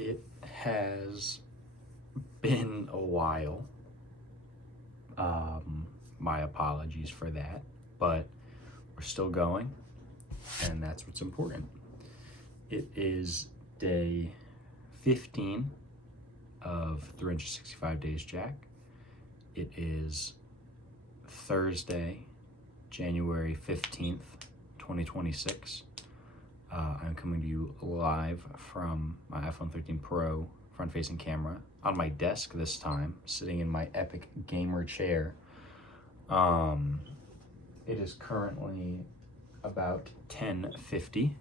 It has been a while. My apologies for that, but we're still going, and that's what's important. It is day 15 of 365 Days Jack. It is Thursday, January 15th, 2026. I'm coming to you live from my iPhone 13 Pro front-facing camera on my desk this time, sitting in my Epic Gamer chair. It is currently about 10:50.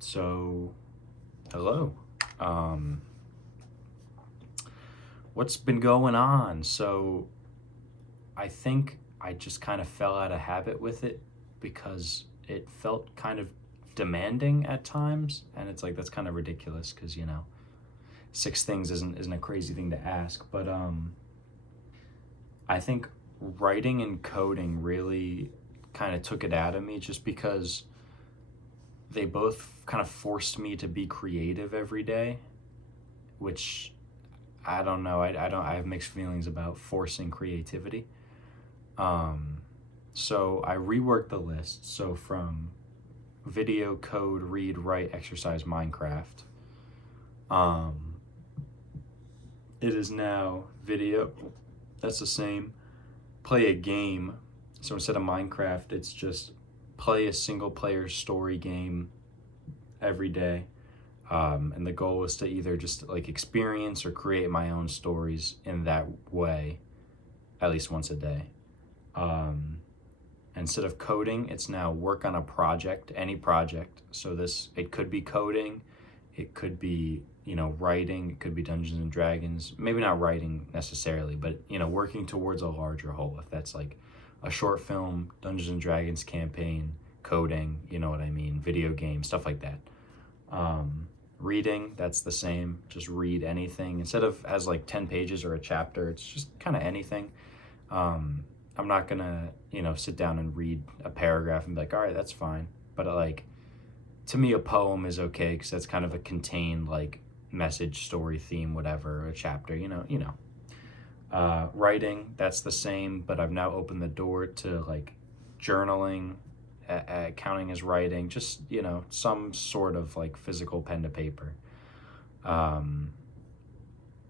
So, hello. What's been going on? So, I think I just kind of fell out of habit with it because it felt kind of demanding at times, and it's like that's kind of ridiculous because 6 things isn't a crazy thing to ask, but I think writing and coding really kind of took it out of me just because they both kind of forced me to be creative every day, which I don't know. I have mixed feelings about forcing creativity. So I reworked the list. So from video, code, read, write, exercise, Minecraft. It is now video. That's the same. Play a game. So instead of Minecraft, it's just play a single player story game every day. And the goal is to either just like experience or create my own stories in that way, at least once a day. Instead of coding, it's now work on a project, any project. So it could be coding, it could be, writing, it could be Dungeons and Dragons. Maybe not writing necessarily, but, working towards a larger whole. If that's like a short film, Dungeons and Dragons campaign, coding, you know what I mean, video games, stuff like that. Reading, that's the same. Just read anything. Instead of as like 10 pages or a chapter, it's just kind of anything. I'm not gonna, sit down and read a paragraph and be like, all right, that's fine. But like, to me, a poem is okay because that's kind of a contained like message, story, theme, whatever, a chapter, Writing, that's the same, but I've now opened the door to like journaling, counting as writing, just, some sort of like physical pen to paper.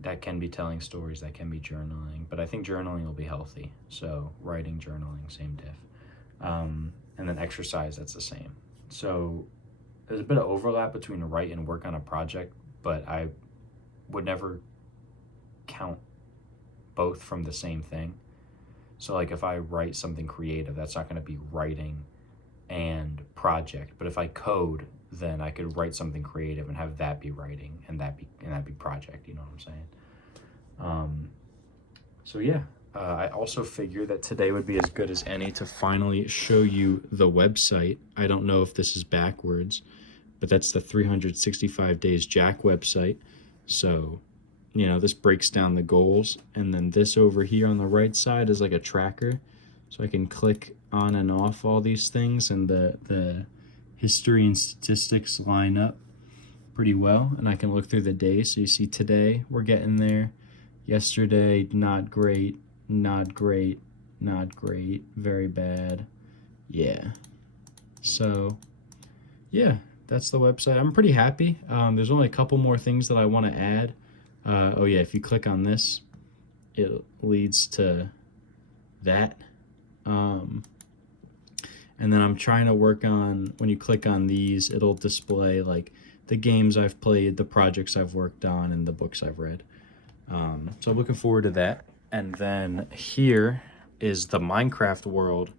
That can be telling stories, that can be journaling, but I think journaling will be healthy. So writing, journaling, same diff. And then exercise, that's the same. So there's a bit of overlap between write and work on a project, but I would never count both from the same thing. So like if I write something creative, that's not going to be writing and project. But if I code, then I could write something creative and have that be writing and that be project. You know what I'm saying? So yeah, I also figured that today would be as good as any to finally show you the website. I don't know if this is backwards, but that's the 365 Days Jack website. So, this breaks down the goals, and then this over here on the right side is like a tracker. So I can click on and off all these things, and the history and statistics line up pretty well, and I can look through the day. So you see today, we're getting there. Yesterday, not great, not great, not great, very bad. Yeah. So, yeah, that's the website. I'm pretty happy. There's only a couple more things that I want to add. Oh yeah, if you click on this, it leads to that. And then I'm trying to work on, when you click on these, it'll display like the games I've played, the projects I've worked on, and the books I've read. So I'm looking forward to that. And then here is the Minecraft world,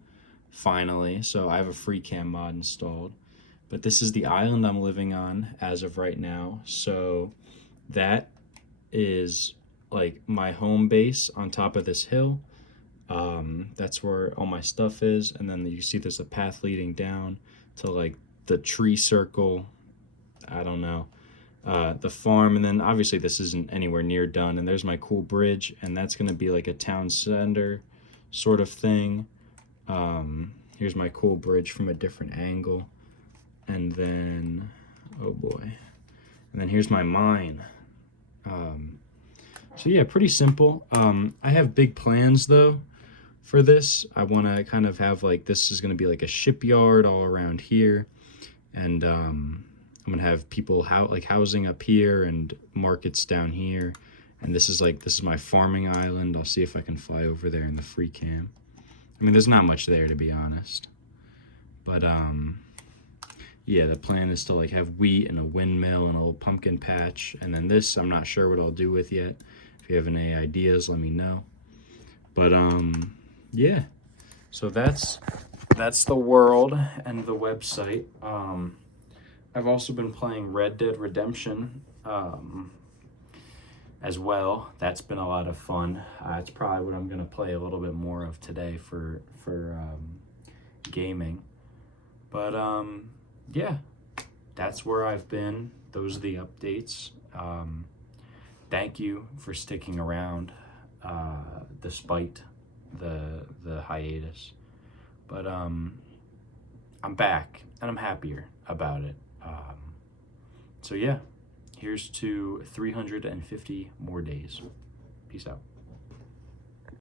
finally. So I have a FreeCam mod installed. But this is the island I'm living on as of right now. So that is like my home base on top of this hill. That's where all my stuff is, and then you see there's a path leading down to like the tree circle, I don't know, the farm, and then obviously this isn't anywhere near done, and there's my cool bridge, and that's gonna be like a town center sort of thing. Here's my cool bridge from a different angle, and then Oh boy. And then here's my mine. So yeah, pretty simple. I have big plans though for this. I want to kind of have like, this is going to be like a shipyard all around here. And I'm going to have people housing up here and markets down here. And this is my farming island. I'll see if I can fly over there in the free cam. I mean, there's not much there to be honest. But yeah, the plan is to like have wheat and a windmill and a little pumpkin patch. And then this, I'm not sure what I'll do with yet. If you have any ideas, let me know. But yeah. So that's the world and the website. I've also been playing Red Dead Redemption as well. That's been a lot of fun. It's probably what I'm gonna play a little bit more of today for gaming. But yeah, that's where I've been. Those are the updates. Thank you for sticking around despite the hiatus. But I'm back and I'm happier about it. So yeah, here's to 350 more days. Peace out.